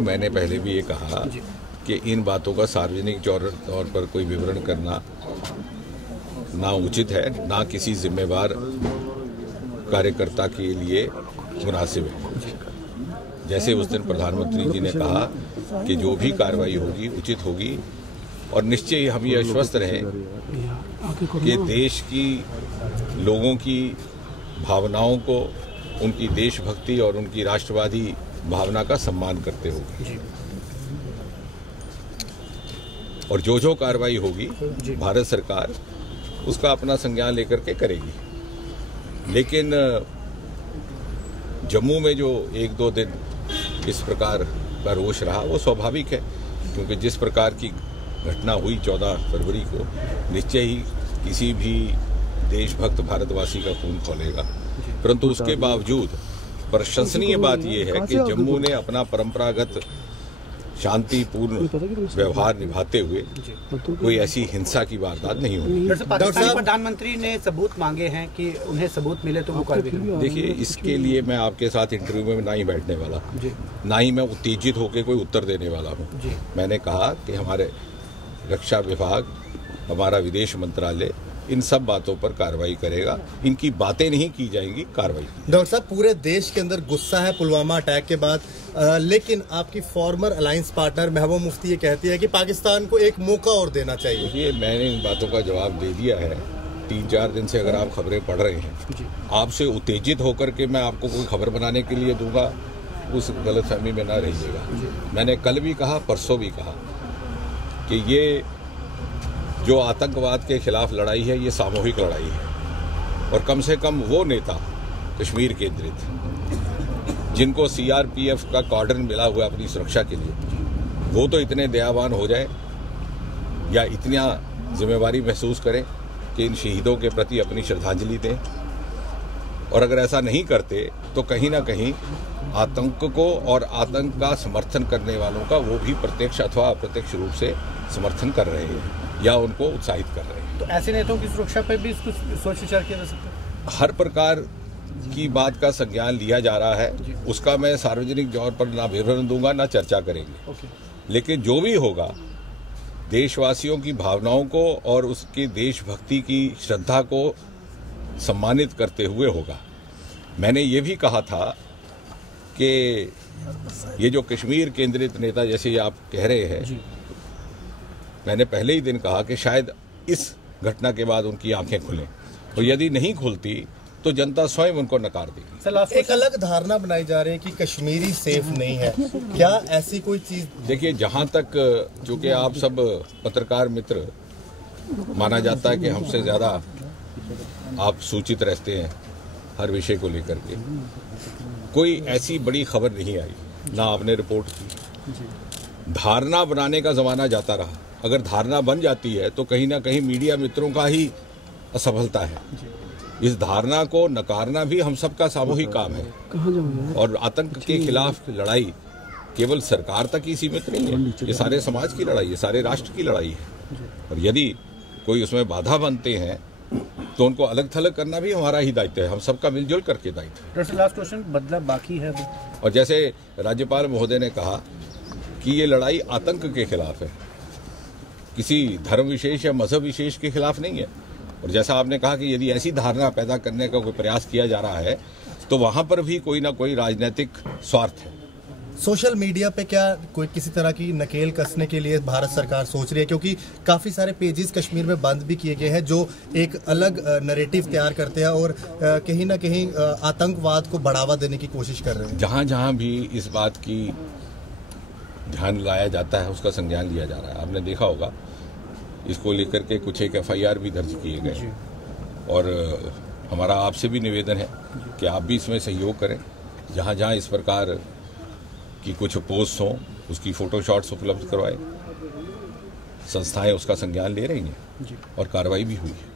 मैंने पहले भी ये कहा कि इन बातों का सार्वजनिक तौर पर कोई विवरण करना ना उचित है, ना किसी जिम्मेवार कार्यकर्ता के लिए मुनासिब है। जैसे उस दिन प्रधानमंत्री जी ने कहा कि जो भी कार्रवाई होगी उचित होगी, और निश्चय ही हम ये आश्वस्त रहें कि देश की लोगों की भावनाओं को, उनकी देशभक्ति और उनकी राष्ट्रवादी भावना का सम्मान करते हुए, और जो कार्रवाई होगी भारत सरकार उसका अपना संज्ञान लेकर के करेगी। लेकिन जम्मू में जो 1-2 दिन इस प्रकार का रोष रहा वो स्वाभाविक है, क्योंकि जिस प्रकार की घटना हुई 14 फरवरी को, निश्चय ही किसी भी देशभक्त भारतवासी का खून खौलेगा। परंतु उसके बावजूद प्रशंसनीय बात यह है कि जम्मू ने अपना परंपरागत शांतिपूर्ण व्यवहार निभाते हुए कोई ऐसी हिंसा की वारदात नहीं हुई। पाकिस्तानी प्रधानमंत्री ने सबूत मांगे हैं कि उन्हें सबूत मिले तो वो कार्रवाई। देखिए, इसके लिए मैं आपके साथ इंटरव्यू में ना ही बैठने वाला, ना ही मैं उत्तेजित होकर कोई उत्तर देने वाला हूँ। मैंने कहा कि हमारे रक्षा विभाग, हमारा विदेश मंत्रालय इन सब बातों पर कार्रवाई करेगा। इनकी बातें नहीं की जाएंगी, कार्रवाई। डॉक्टर साहब, पूरे देश के अंदर गुस्सा है पुलवामा अटैक के बाद, लेकिन आपकी farmer alliance partner Mehbooba Mufti ये कहती है कि पाकिस्तान को एक मौका और देना चाहिए। ये मैंने इन बातों का जवाब दे दिया है। 3-4 दिन से अगर आप खबरें पढ़ रहे हैं, आपसे उत्तेजित होकर के मैं आपको कोई खबर बनाने के लिए दूंगा, उस गलतफहमी में ना रहिएगा। मैंने कल भी कहा, परसों भी कहा कि ये जो आतंकवाद के खिलाफ लड़ाई है, ये सामूहिक लड़ाई है। और कम से कम वो नेता कश्मीर केंद्रित, जिनको सीआरपीएफ का कॉर्डन मिला हुआ है अपनी सुरक्षा के लिए, वो तो इतने दयावान हो जाए या इतना जिम्मेवारी महसूस करें कि इन शहीदों के प्रति अपनी श्रद्धांजलि दें। और अगर ऐसा नहीं करते तो कहीं ना कहीं आतंक को और आतंक का समर्थन करने वालों का वो भी प्रत्यक्ष अथवा अप्रत्यक्ष रूप से समर्थन कर रहे हैं या उनको उत्साहित कर रहे हैं। तो ऐसे नेताओं की सुरक्षा पर भी सोच विचार किया जा सकता है। हर प्रकार की बात का संज्ञान लिया जा रहा है, उसका मैं सार्वजनिक तौर पर ना विवरण दूंगा, ना चर्चा करेंगे। लेकिन जो भी होगा देशवासियों की भावनाओं को और उसकी देशभक्ति की श्रद्धा को सम्मानित करते हुए होगा। मैंने ये भी कहा था कि ये जो कश्मीर केंद्रित नेता जैसे आप कह रहे हैं, मैंने पहले ही दिन कहा कि शायद इस घटना के बाद उनकी आंखें खुलें, और यदि नहीं खुलती तो जनता स्वयं उनको नकार देगी। एक अलग धारणा बनाई जा रही है कि कश्मीरी सेफ नहीं है, क्या ऐसी कोई चीज? देखिए, जहां तक चूंकि आप सब पत्रकार मित्र माना जाता है कि हमसे ज्यादा आप सूचित रहते हैं हर विषय को लेकर के, कोई ऐसी बड़ी खबर नहीं आई, ना आपने रिपोर्ट की। धारणा बनाने का जमाना जाता रहा। अगर धारणा बन जाती है तो कहीं ना कहीं मीडिया मित्रों का ही असफलता है। इस धारणा को नकारना भी हम सबका सामूहिक काम है। और आतंक के खिलाफ लड़ाई केवल सरकार तक ही सीमित नहीं है, ये सारे समाज की लड़ाई है, सारे राष्ट्र की लड़ाई है। और यदि कोई उसमें बाधा बनते हैं तो उनको अलग थलग करना भी हमारा ही दायित्व है, हम सबका मिलजुल करके दायित्व है। लास्ट क्वेश्चन, बदला बाकी है। और जैसे राज्यपाल महोदय ने कहा कि ये लड़ाई आतंक के खिलाफ है, किसी धर्म विशेष या मजहब विशेष के खिलाफ नहीं है। और जैसा आपने कहा कि यदि ऐसी धारणा पैदा करने का कोई प्रयास किया जा रहा है तो वहां पर भी कोई ना कोई राजनीतिक स्वार्थ है। सोशल मीडिया पे क्या कोई किसी तरह की नकेल कसने के लिए भारत सरकार सोच रही है? क्योंकि काफी सारे पेजेस कश्मीर में बंद भी किए गए हैं जो एक अलग नैरेटिव तैयार करते हैं और कहीं ना कहीं आतंकवाद को बढ़ावा देने की कोशिश कर रहे हैं। जहां जहां भी इस बात की ध्यान लाया जाता है उसका संज्ञान लिया जा रहा है। आपने देखा होगा, इसको लेकर के कुछ एक FIR भी दर्ज किए गए। और हमारा आपसे भी निवेदन है कि आप भी इसमें सहयोग करें। जहां जहां इस प्रकार की कुछ पोस्ट हों उसकी फोटोशॉट्स उपलब्ध करवाएं। संस्थाएं उसका संज्ञान ले रही हैं और कार्रवाई भी हुई है।